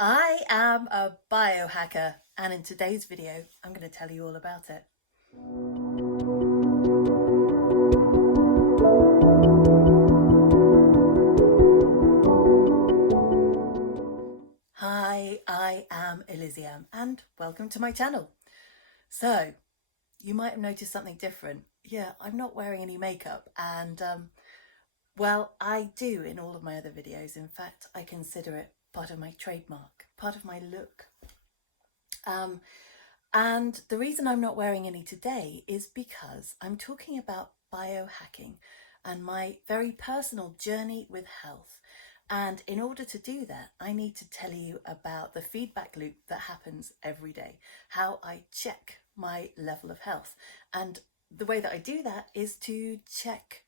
I am a biohacker, and in today's video, I'm going to tell you all about it. Hi, I am Elysium, and welcome to my channel. So, you might have noticed something different. Yeah, I'm not wearing any makeup, and well, I do in all of my other videos. In fact, I consider it part of my trademark, part of my look. Um, And the reason I'm not wearing any today is because I'm talking about biohacking and my very personal journey with health. And in order to do that, I need to tell you about the feedback loop that happens every day, how I check my level of health. And the way that I do that is to check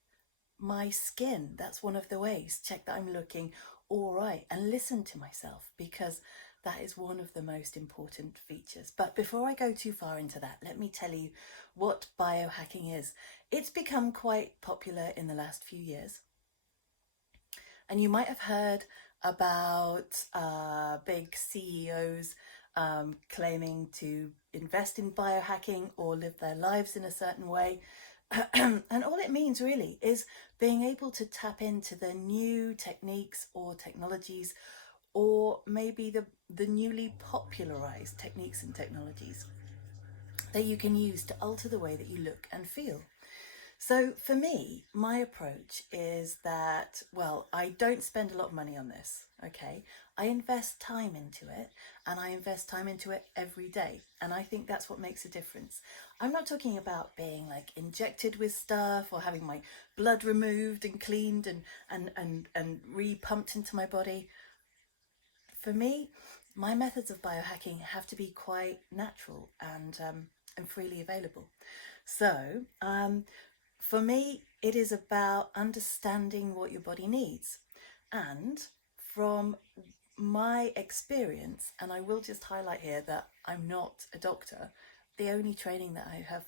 my skin. That's one of the ways. Check that I'm looking all right and listen to myself, because that is one of the most important features. But before I go too far into that, let me tell you what biohacking is. It's become quite popular in the last few years. And you might have heard about big CEOs claiming to invest in biohacking or live their lives in a certain way. And all it means really is being able to tap into the new techniques or technologies, or maybe the newly popularized techniques and technologies that you can use to alter the way that you look and feel. So for me, my approach is that, well, I don't spend a lot of money on this, okay? I invest time into it, and I invest time into it every day. And I think that's what makes a difference. I'm not talking about being like injected with stuff or having my blood removed and cleaned and re-pumped into my body. For me, my methods of biohacking have to be quite natural and freely available. So, for me, it is about understanding what your body needs. And from my experience, and I will just highlight here that I'm not a doctor, the only training that I have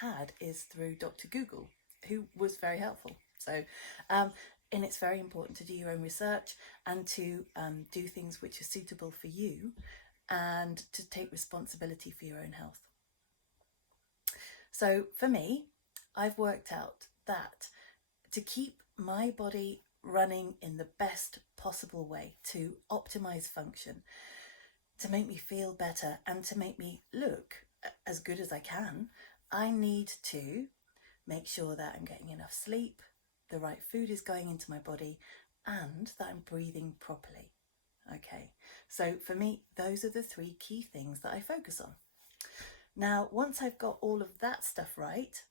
had is through Dr. Google, who was very helpful. So, and it's very important to do your own research and to do things which are suitable for you and to take responsibility for your own health. So for me, I've worked out that to keep my body running in the best possible way, to optimize function, to make me feel better, and to make me look as good as I can, I need to make sure that I'm getting enough sleep, the right food is going into my body, and that I'm breathing properly. Okay, so for me, those are the three key things that I focus on. Now, once I've got all of that stuff right,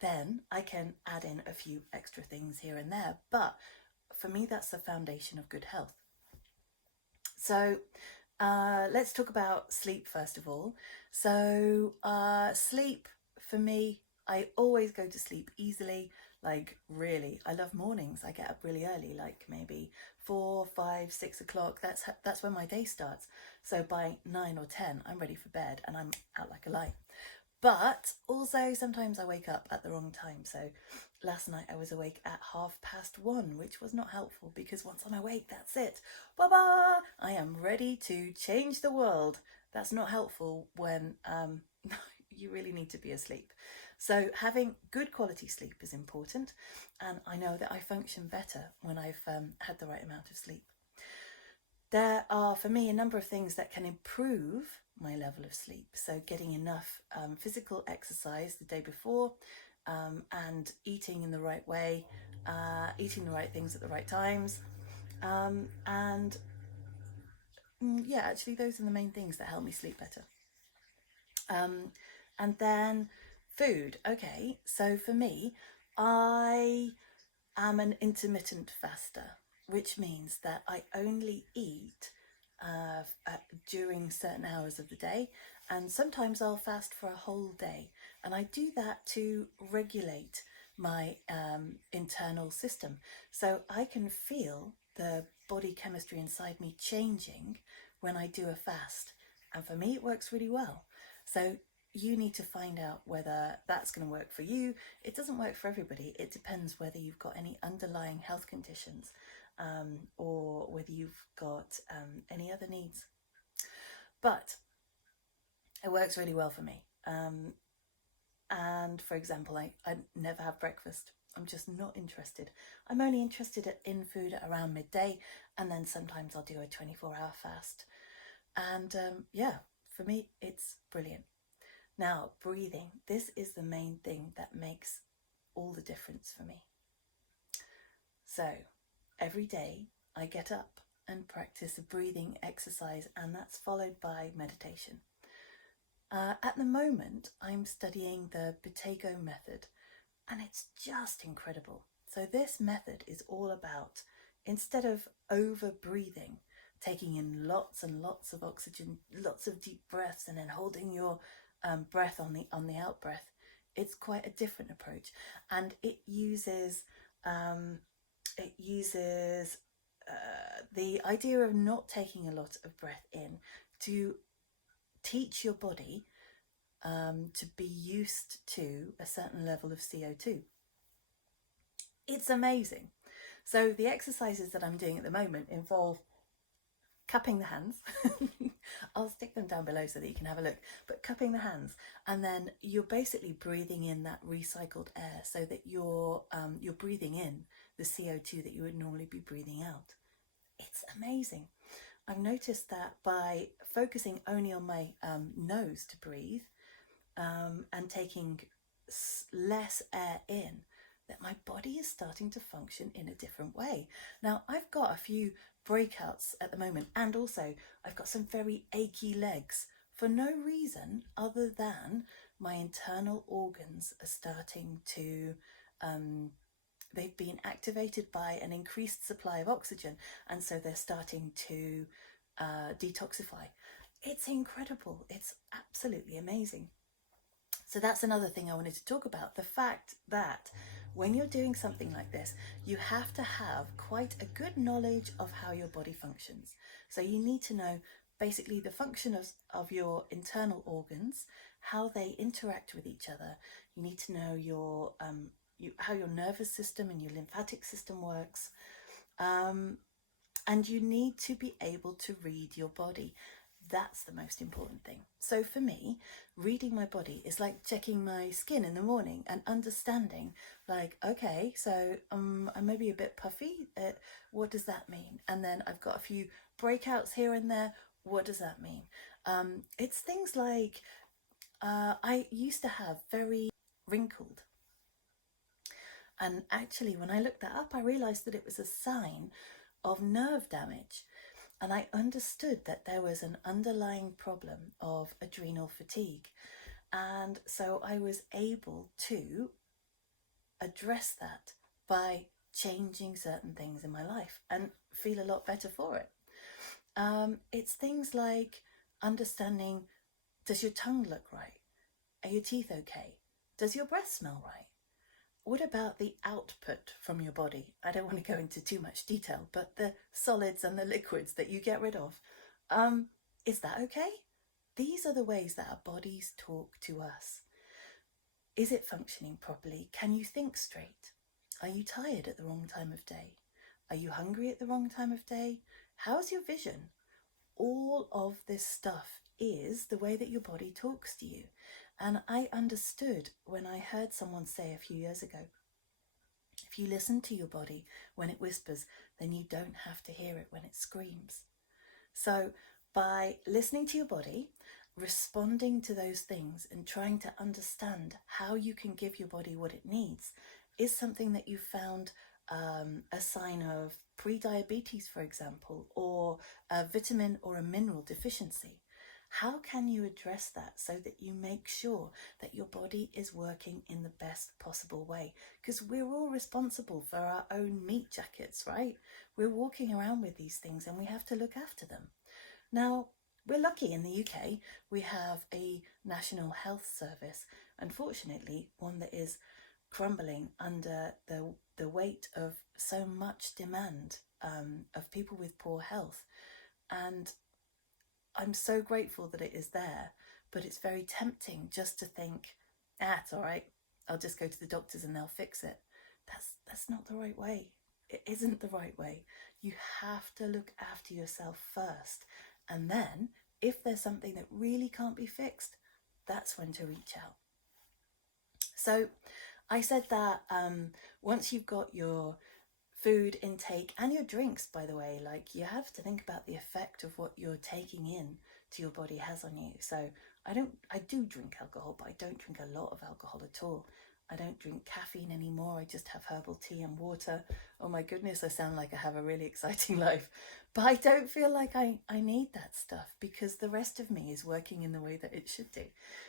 then I can add in a few extra things here and there. But for me, that's the foundation of good health. So let's talk about sleep first of all. So sleep, for me, I always go to sleep easily. Like, really, I love mornings. I get up really early, like maybe 4, 5, 6 o'clock. That's when my day starts. So by 9 or 10, I'm ready for bed and I'm out like a light. But also sometimes I wake up at the wrong time. So last night I was awake at 1:30, which was not helpful, because once I'm awake, that's it. Baba! I am ready to change the world. That's not helpful when you really need to be asleep. So having good quality sleep is important, and I know that I function better when I've had the right amount of sleep. There are, for me, a number of things that can improve my level of sleep. So getting enough physical exercise the day before, and eating in the right way, eating the right things at the right times. And yeah, actually, those are the main things that help me sleep better. And then food. Okay, so for me, I am an intermittent faster, which means that I only eat during certain hours of the day, and sometimes I'll fast for a whole day. And I do that to regulate my internal system, so I can feel the body chemistry inside me changing when I do a fast. And for me, it works really well. So you need to find out whether that's going to work for you. It doesn't work for everybody. It depends whether you've got any underlying health conditions. or whether you've got any other needs. But it works really well for me. And for example, I never have breakfast. I'm just not interested. I'm only interested in food at around midday, and then sometimes I'll do a 24-hour fast. And yeah, for me, it's brilliant. Now, breathing. This is the main thing that makes all the difference for me. So, every day I get up and practice a breathing exercise, and that's followed by meditation. At the moment, I'm studying the Biohacker method, and it's just incredible. So this method is all about, instead of over breathing, taking in lots and lots of oxygen, lots of deep breaths, and then holding your breath on the out breath, it's quite a different approach, and it uses the idea of not taking a lot of breath in to teach your body to be used to a certain level of CO2. It's amazing. So the exercises that I'm doing at the moment involve cupping the hands. I'll stick them down below so that you can have a look, but cupping the hands, and then you're basically breathing in that recycled air, so that you're breathing in the CO2 that you would normally be breathing out. It's amazing. I've noticed that by focusing only on my nose to breathe, and taking less air in, that my body is starting to function in a different way. Now, I've got a few breakouts at the moment, and also I've got some very achy legs for no reason other than my internal organs are starting to they've been activated by an increased supply of oxygen, and so they're starting to detoxify. It's incredible. It's absolutely amazing. So that's another thing I wanted to talk about, the fact that when you're doing something like this, you have to have quite a good knowledge of how your body functions. So you need to know basically the function of your internal organs, how they interact with each other. You need to know how your nervous system and your lymphatic system works. And you need to be able to read your body. That's the most important thing. So for me, reading my body is like checking my skin in the morning and understanding, like, okay, so I may be a bit puffy. What does that mean? And then I've got a few breakouts here and there. What does that mean? It's things like I used to have very wrinkled. And actually, when I looked that up, I realized that it was a sign of nerve damage. And I understood that there was an underlying problem of adrenal fatigue. And so I was able to address that by changing certain things in my life and feel a lot better for it. It's things like understanding, does your tongue look right? Are your teeth okay? Does your breath smell right? What about the output from your body? I don't want to go into too much detail, but the solids and the liquids that you get rid of, is that okay? These are the ways that our bodies talk to us. Is it functioning properly? Can you think straight? Are you tired at the wrong time of day? Are you hungry at the wrong time of day? How's your vision? All of this stuff is the way that your body talks to you. And I understood when I heard someone say a few years ago, if you listen to your body when it whispers, then you don't have to hear it when it screams. So by listening to your body, responding to those things and trying to understand how you can give your body what it needs is something that you found a sign of pre-diabetes, for example, or a vitamin or a mineral deficiency. How can you address that so that you make sure that your body is working in the best possible way? Because we're all responsible for our own meat jackets, right? We're walking around with these things and we have to look after them. Now, we're lucky in the UK, we have a National Health Service, unfortunately, one that is crumbling under the weight of so much demand of people with poor health. And I'm so grateful that it is there, but it's very tempting just to think, it's all right, I'll just go to the doctors and they'll fix it. That's not the right way. It isn't the right way. You have to look after yourself first. And then, if there's something that really can't be fixed, that's when to reach out. So, I said that once you've got your food intake and your drinks, by the way, like you have to think about the effect of what you're taking in to your body has on you. So I do drink alcohol, but I don't drink a lot of alcohol at all. I don't drink caffeine anymore. I just have herbal tea and water. Oh my goodness, I sound like I have a really exciting life. But I don't feel like I need that stuff because the rest of me is working in the way that it should do.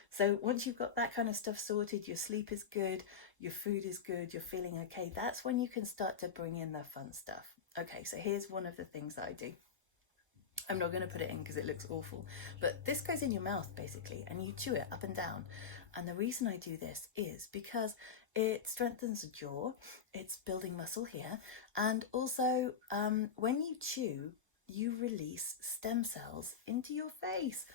So once you've got that kind of stuff sorted, your sleep is good, your food is good, you're feeling okay, that's when you can start to bring in the fun stuff. Okay, so here's one of the things that I do. I'm not going to put it in because it looks awful, but this goes in your mouth basically and you chew it up and down. And the reason I do this is because it strengthens the jaw, it's building muscle here, and also when you chew, you release stem cells into your face.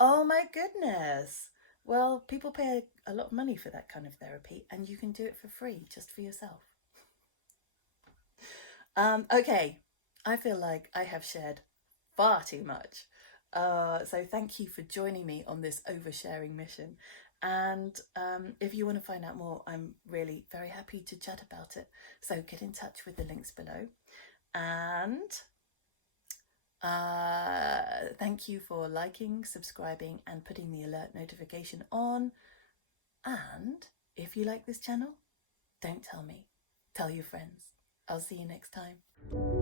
Oh my goodness! Well, people pay a lot of money for that kind of therapy, and you can do it for free just for yourself. Okay, I feel like I have shared far too much. So thank you for joining me on this oversharing mission. And if you want to find out more, I'm really very happy to chat about it. So get in touch with the links below. And thank you for liking, subscribing, and putting the alert notification on. And if you like this channel, don't tell me. Tell your friends. I'll see you next time.